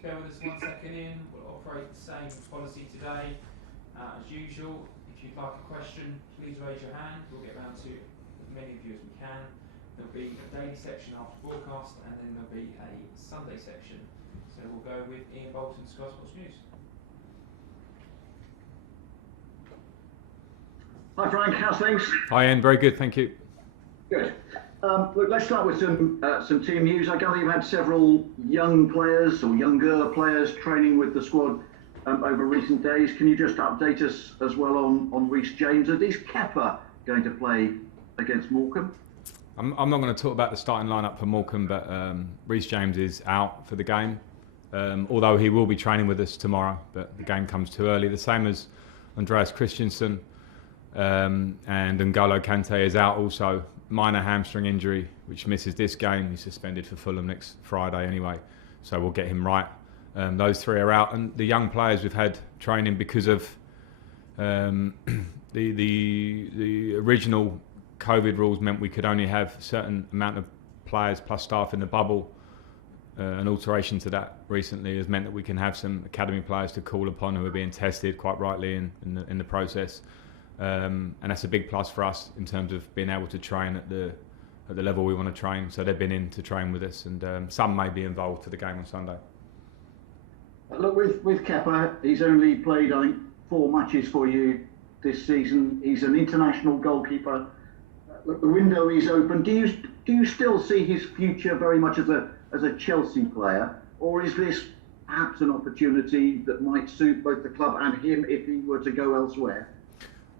just bear with us 1 second in. We'll operate the same policy today as usual. If you'd like a question, please raise your hand. We'll get round to as many of you as we can. There'll be a daily section after broadcast, and then there'll be a Sunday section. So we'll go with Ian Bolton, Sky Sports News. Hi Frank, how's things? Hi Ian, very good, thank you. Good. Look, let's start with some team news. I gather you've had several young players or younger players training with the squad over recent days. Can you just update us as well on Reece James? Is Kepa going to play against Morecambe? I'm not going to talk about the starting lineup for Morecambe, but Reece James is out for the game. Although he will be training with us tomorrow, but the game comes too early. The same as Andreas Christensen, and N'Golo Kante is out also. Minor hamstring injury, which misses this game. He's suspended for Fulham next Friday anyway, so we'll get him right. Those three are out, and the young players we've had training because of the original COVID rules meant we could only have a certain amount of players plus staff in the bubble. An alteration to that recently has meant that we can have some academy players to call upon who are being tested quite rightly in the process. And that's a big plus for us in terms of being able to train at the level we want to train. So they've been in to train with us, and some may be involved for the game on Sunday. Look, with Kepa, he's only played, I think, 4 matches for you this season. He's an international goalkeeper. Look, the window is open. Do you still see his future very much as a Chelsea player, or is this perhaps an opportunity that might suit both the club and him if he were to go elsewhere?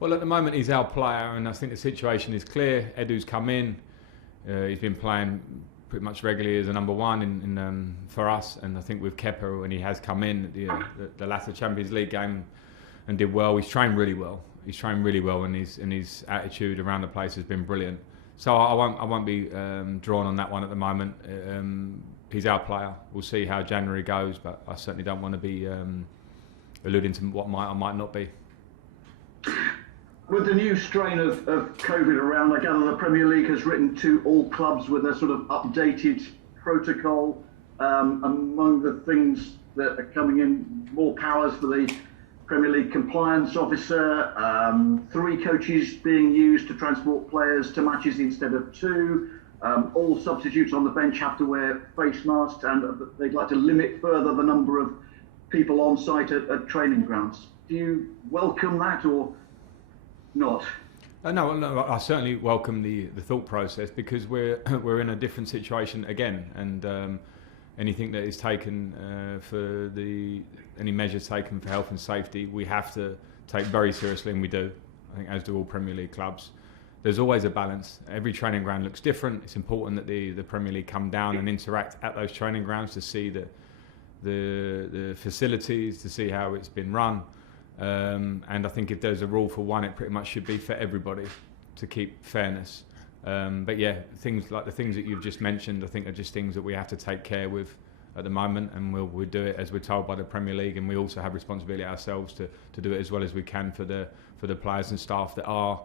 Well, at the moment he's our player, and I think the situation is clear. Edu's come in. He's been playing pretty much regularly as a number one for us, and I think with Kepa, when he has come in the latter Champions League game and did well, he's trained really well. He's trained really well, and his attitude around the place has been brilliant. So I won't be drawn on that one at the moment. He's our player. We'll see how January goes, but I certainly don't want to be alluding to what might or might not be. With the new strain of COVID around, I gather the Premier League has written to all clubs with a sort of updated protocol. Among the things that are coming in, more powers for the Premier League compliance officer, 3 coaches being used to transport players to matches instead of 2. All substitutes on the bench have to wear face masks, and they'd like to limit further the number of people on site at training grounds. Do you welcome that or not? No, I certainly welcome the thought process, because we're in a different situation again, and anything that is taken any measures taken for health and safety, we have to take very seriously, and we do. I think as do all Premier League clubs. There's always a balance. Every training ground looks different. It's important that the Premier League come down and interact at those training grounds to see the facilities, to see how it's been run. And I think if there's a rule for one, it pretty much should be for everybody to keep fairness. But yeah, things like the things that you've just mentioned, I think are just things that we have to take care with at the moment, and we'll do it as we're told by the Premier League, and we also have responsibility ourselves to do it as well as we can for the players and staff that are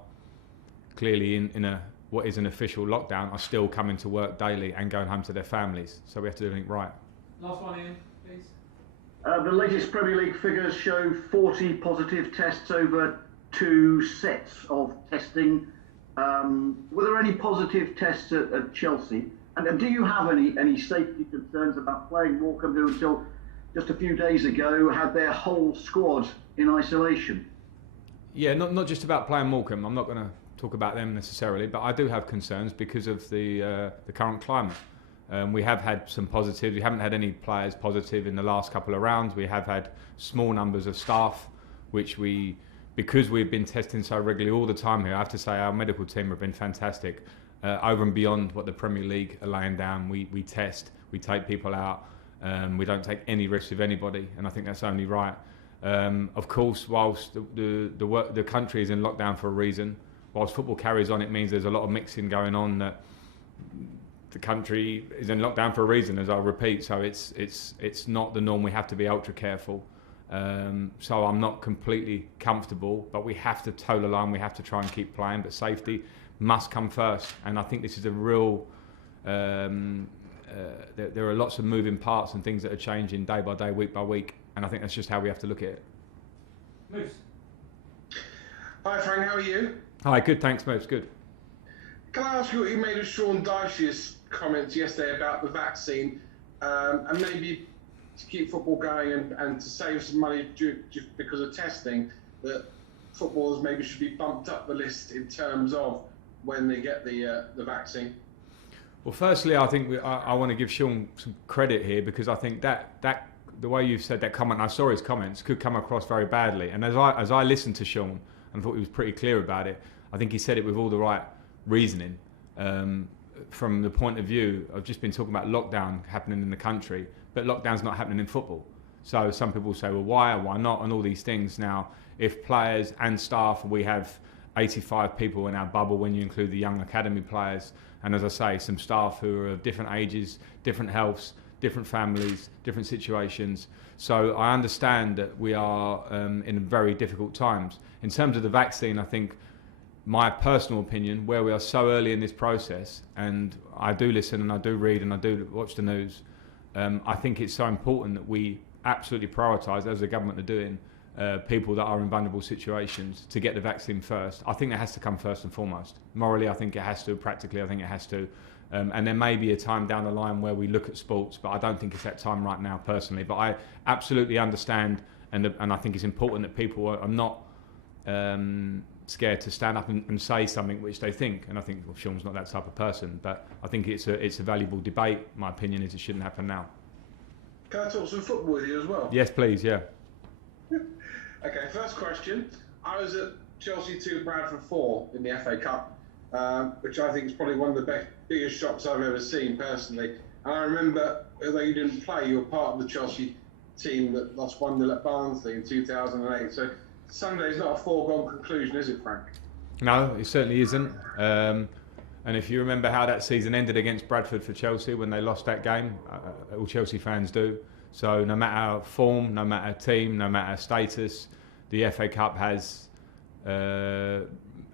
clearly in what is an official lockdown, are still coming to work daily and going home to their families. So we have to do everything right. Last one, Ian, please. The latest Premier League figures show 40 positive tests over 2 sets of testing. Were there any positive tests at Chelsea? And do you have any safety concerns about playing Morecambe, who until just a few days ago had their whole squad in isolation? Yeah, not just about playing Morecambe. I'm not going to talk about them necessarily, but I do have concerns because of the current climate. We have had some positives. We haven't had any players positive in the last couple of rounds. We have had small numbers of staff, which because we've been testing so regularly all the time here, I have to say our medical team have been fantastic. Over and beyond what the Premier League are laying down, we test, we take people out, we don't take any risks with anybody, and I think that's only right. Of course, whilst the country is in lockdown for a reason, whilst football carries on, it means there's a lot of mixing going on, that the country is in lockdown for a reason, as I'll repeat, so it's not the norm. We have to be ultra careful. So I'm not completely comfortable, but we have to toe the line, we have to try and keep playing, but safety must come first, and I think this is a real there are lots of moving parts and things that are changing day by day, week by week, and I think that's just how we have to look at it. Moose. Hi Frank, how are you? Hi, good, thanks, Moose, good. Can I ask you what you made of Sean Dyche's comments yesterday about the vaccine, and maybe to keep football going and to save some money because of testing, that footballers maybe should be bumped up the list in terms of when they get the vaccine? Well, firstly, I think I want to give Sean some credit here, because I think that the way you've said that comment, I saw his comments, could come across very badly. And as I listened to Sean and thought he was pretty clear about it, I think he said it with all the right reasoning. From the point of view, I've just been talking about lockdown happening in the country, but lockdown's not happening in football. So some people say, well, why not, and all these things. Now, if players and staff, we have 85 people in our bubble when you include the young academy players, and as I say, some staff who are of different ages, different healths, different families, different situations. So I understand that we are in very difficult times. In terms of the vaccine, I think my personal opinion, where we are so early in this process, and I do listen and I do read and I do watch the news, I think it's so important that we absolutely prioritise, as the government are doing, people that are in vulnerable situations to get the vaccine first. I think that has to come first and foremost. Morally, I think it has to. Practically, I think it has to. And there may be a time down the line where we look at sports, but I don't think it's that time right now, personally. But I absolutely understand, and I think it's important that people are not scared to stand up and say something which they think. And I think, well, Sean's not that type of person, but I think it's a valuable debate. My opinion is it shouldn't happen now. Can I talk some football with you as well? Yes, please, yeah. Okay, first question. I was at Chelsea 2, Bradford 4 in the FA Cup, which I think is probably one of the biggest shocks I've ever seen personally. And I remember, although you didn't play, you were part of the Chelsea team that lost 1-0 at Barnsley in 2008. So Sunday's not a foregone conclusion, is it, Frank? No, it certainly isn't. And if you remember how that season ended against Bradford for Chelsea when they lost that game, all Chelsea fans do. So no matter form, no matter team, no matter status, the FA Cup has a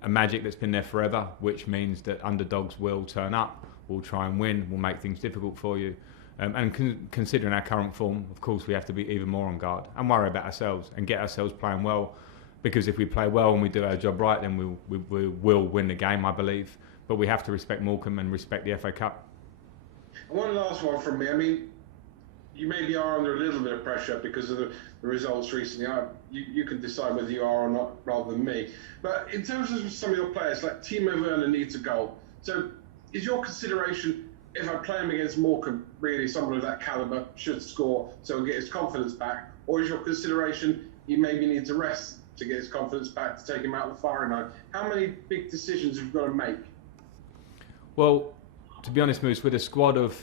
magic that's been there forever, which means that underdogs will turn up, will try and win, will make things difficult for you. And considering our current form, of course, we have to be even more on guard and worry about ourselves and get ourselves playing well. Because if we play well and we do our job right, then we will win the game, I believe. But we have to respect Morecambe and respect the FA Cup. And one last one from me. I mean, you maybe are under a little bit of pressure because of the results recently. You can decide whether you are or not, rather than me. But in terms of some of your players, like Timo Werner needs a goal. So is your consideration, if I play him against Morecambe, really someone of that calibre should score so he'll get his confidence back? Or is your consideration he maybe needs a rest to get his confidence back, to take him out of the firing line? How many big decisions have you got to make? Well, to be honest, Moose, with a squad of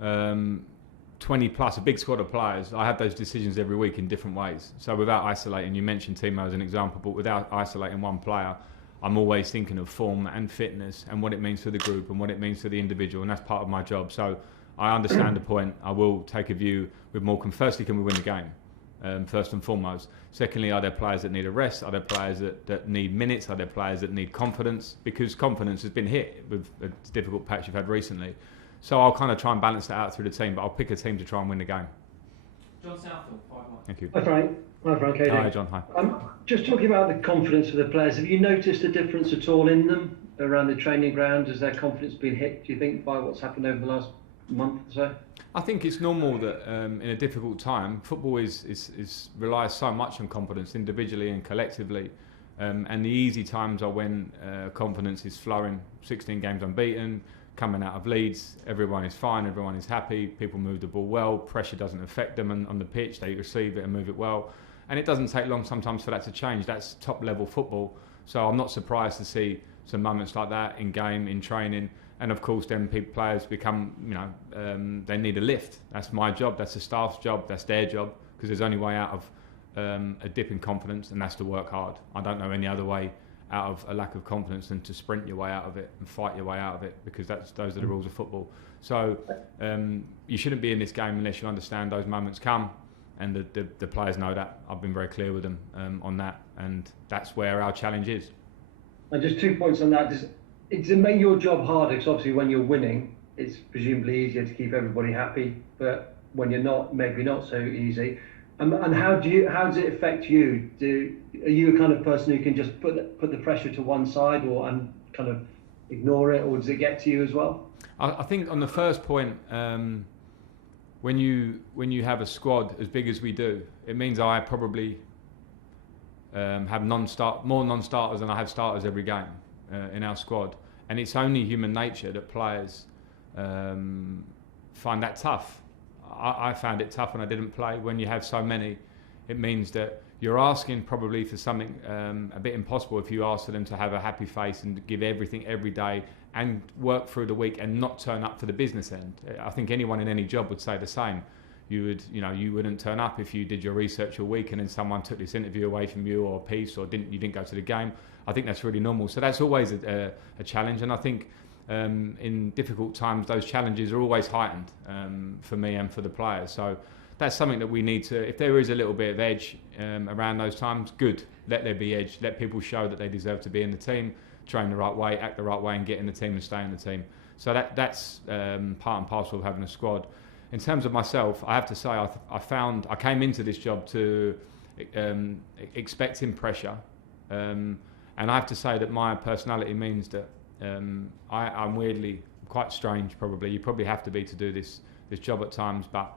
20 plus, a big squad of players, I have those decisions every week in different ways. So without isolating, you mentioned Timo as an example, but without isolating one player, I'm always thinking of form and fitness and what it means for the group and what it means for the individual, and that's part of my job. So I understand the point. I will take a view with Morecambe. Firstly, can we win the game? First and foremost. Secondly, are there players that need a rest? Are there players that need minutes? Are there players that need confidence? Because confidence has been hit with a difficult patch you've had recently. So I'll kind of try and balance that out through the team, but I'll pick a team to try and win the game. John Southall, 5-1. Thank you. Hi Frank. Hi Frank. How you doing? Hi John. Hi. Just talking about the confidence of the players, have you noticed a difference at all in them around the training ground? Has their confidence been hit, do you think, by what's happened over the last month or so? I think it's normal that in a difficult time, football relies so much on confidence individually and collectively. And the easy times are when confidence is flowing, 16 games unbeaten, coming out of Leeds, everyone is fine, everyone is happy, people move the ball well, pressure doesn't affect them on the pitch, they receive it and move it well. And it doesn't take long sometimes for that to change. That's top level football. So I'm not surprised to see some moments like that in game, in training. And of course, then players become, they need a lift. That's my job, that's the staff's job, that's their job, because there's only way out of a dip in confidence, and that's to work hard. I don't know any other way out of a lack of confidence than to sprint your way out of it and fight your way out of it, because those are the rules of football. So you shouldn't be in this game unless you understand those moments come, and the players know that. I've been very clear with them on that, and that's where our challenge is. And just 2 points on that. Does it make your job harder? Because obviously when you're winning, it's presumably easier to keep everybody happy, but when you're not, maybe not so easy. And how does it affect you? Are you a kind of person who can just put the pressure to one side and kind of ignore it, or does it get to you as well? I think on the first point, when you have a squad as big as we do, it means I probably have more non-starters than I have starters every game in our squad, and it's only human nature that players find that tough. I found it tough when I didn't play. When you have so many, it means that you're asking probably for something a bit impossible if you ask for them to have a happy face and give everything every day and work through the week and not turn up for the business end. I think anyone in any job would say the same. You wouldn't turn up if you did your research all week and then someone took this interview away from you or a piece, or you didn't go to the game. I think that's really normal. So that's always a challenge, and I think in difficult times those challenges are always heightened for me and for the players. So that's something that we need to, if there is a little bit of edge around those times, good. Let there be edge. Let people show that they deserve to be in the team, train the right way, act the right way, and get in the team and stay in the team. So that's part and parcel of having a squad. In terms of myself, I have to say I came into this job to expecting pressure, and I have to say that my personality means that I'm weirdly quite strange. Probably you probably have to be to do this job at times, but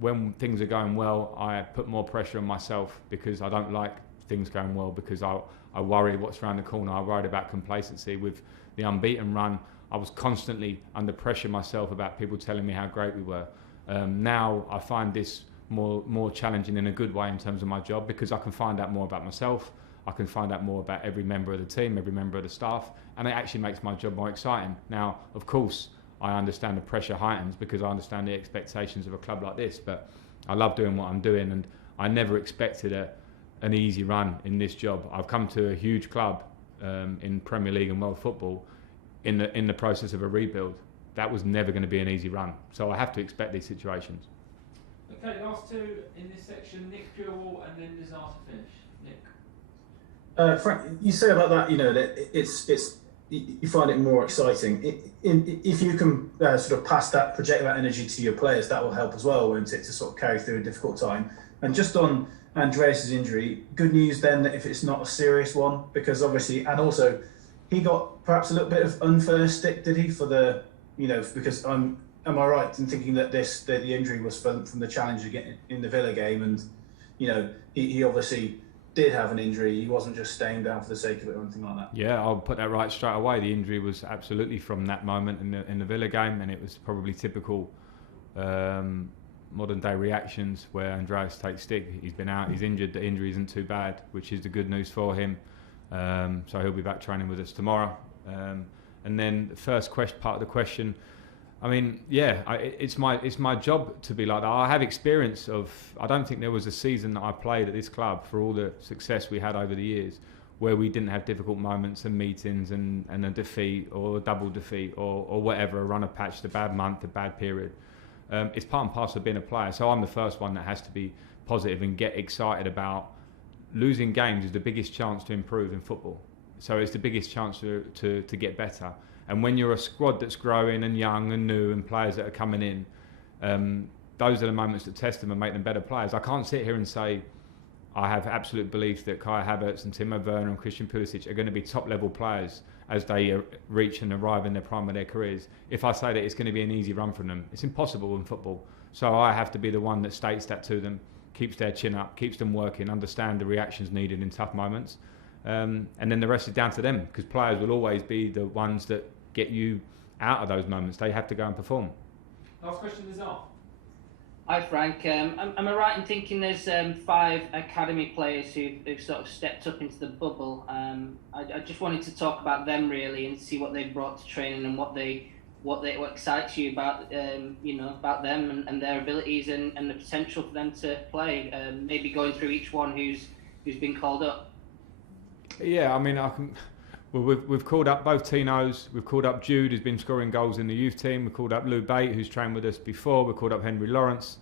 when things are going well, I put more pressure on myself because I don't like things going well, because I worry what's around the corner. I worried about complacency. With the unbeaten run, I was constantly under pressure myself about people telling me how great we were. Now I find this more challenging in a good way in terms of my job, because I can find out more about myself. I can find out more about every member of the team, every member of the staff, and it actually makes my job more exciting. Now, of course, I understand the pressure heightens because I understand the expectations of a club like this, but I love doing what I'm doing, and I never expected an easy run in this job. I've come to a huge club in Premier League and world football in the process of a rebuild. That was never going to be an easy run, so I have to expect these situations. Okay, last two in this section, Nick Purewall and then Disaster Finish. Nick. Frank, you say about that, that you find it more exciting. If you can sort of project that energy to your players, that will help as well, won't it, to sort of carry through a difficult time. And just on Andreas's injury, good news then that if it's not a serious one, because obviously, and also he got perhaps a little bit of unfair stick, did he, for the, because am I right in thinking that the injury was from the challenge again in the Villa game, and he obviously did have an injury. He wasn't just staying down for the sake of it or anything like that. Yeah, I'll put that right straight away. The injury was absolutely from that moment in the Villa game, and it was probably typical modern day reactions where Andreas takes stick. He's been out, he's injured. The injury isn't too bad, which is the good news for him. So he'll be back training with us tomorrow. And then the first part of the question, I mean, yeah, it's my job to be like that. I have experience of, I don't think there was a season that I played at this club, for all the success we had over the years, where we didn't have difficult moments and meetings and a defeat or a double defeat or whatever, a run of patch, a bad month, a bad period. It's part and parcel of being a player. So I'm the first one that has to be positive and get excited about losing games is the biggest chance to improve in football. So it's the biggest chance to get better. And when you're a squad that's growing and young and new and players that are coming in, those are the moments that test them and make them better players. I can't sit here and say I have absolute belief that Kai Havertz and Timo Werner and Christian Pulisic are going to be top level players as they reach and arrive in the prime of their careers. If I say that it's going to be an easy run from them, it's impossible in football. So I have to be the one that states that to them, keeps their chin up, keeps them working, understand the reactions needed in tough moments. And then the rest is down to them, because players will always be the ones that get you out of those moments. They have to go and perform. Last question is off. Hi Frank, am I right in thinking there's 5 academy players who've sort of stepped up into the bubble? I just wanted to talk about them really and see what they've brought to training and what excites you about about them and their abilities and the potential for them to play. Maybe going through each one who's been called up. Yeah, I mean, we've called up both Tinos. We've called up Jude, who's been scoring goals in the youth team. We've called up Lou Bate, who's trained with us before. We've called up Henry Lawrence.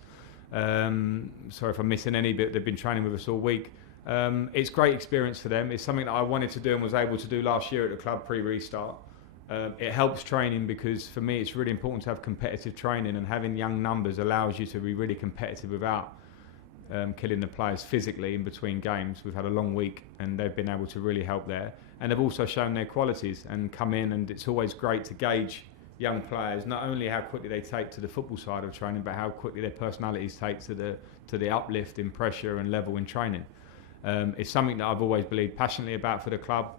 Sorry if I'm missing any, but they've been training with us all week. It's great experience for them. It's something that I wanted to do and was able to do last year at the club pre-restart. it helps training, because for me it's really important to have competitive training, and having young numbers allows you to be really competitive without killing the players physically in between games. We've had a long week and they've been able to really help there, and they've also shown their qualities and come in, and it's always great to gauge young players, not only how quickly they take to the football side of training, but how quickly their personalities take to the uplift in pressure and level in training. It's something that I've always believed passionately about for the club,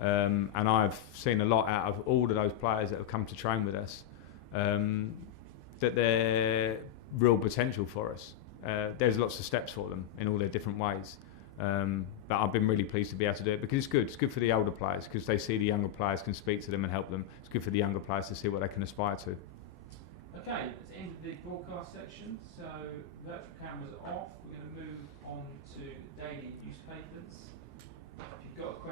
and I've seen a lot out of all of those players that have come to train with us, that they're real potential for us. There's lots of steps for them in all their different ways, but I've been really pleased to be able to do it, because it's good. It's good for the older players, because they see the younger players can speak to them and help them. It's good for the younger players to see what they can aspire to. Okay, that's the end of the broadcast section. So virtual cameras are off. We're going to move on to daily newspapers. If you've got a question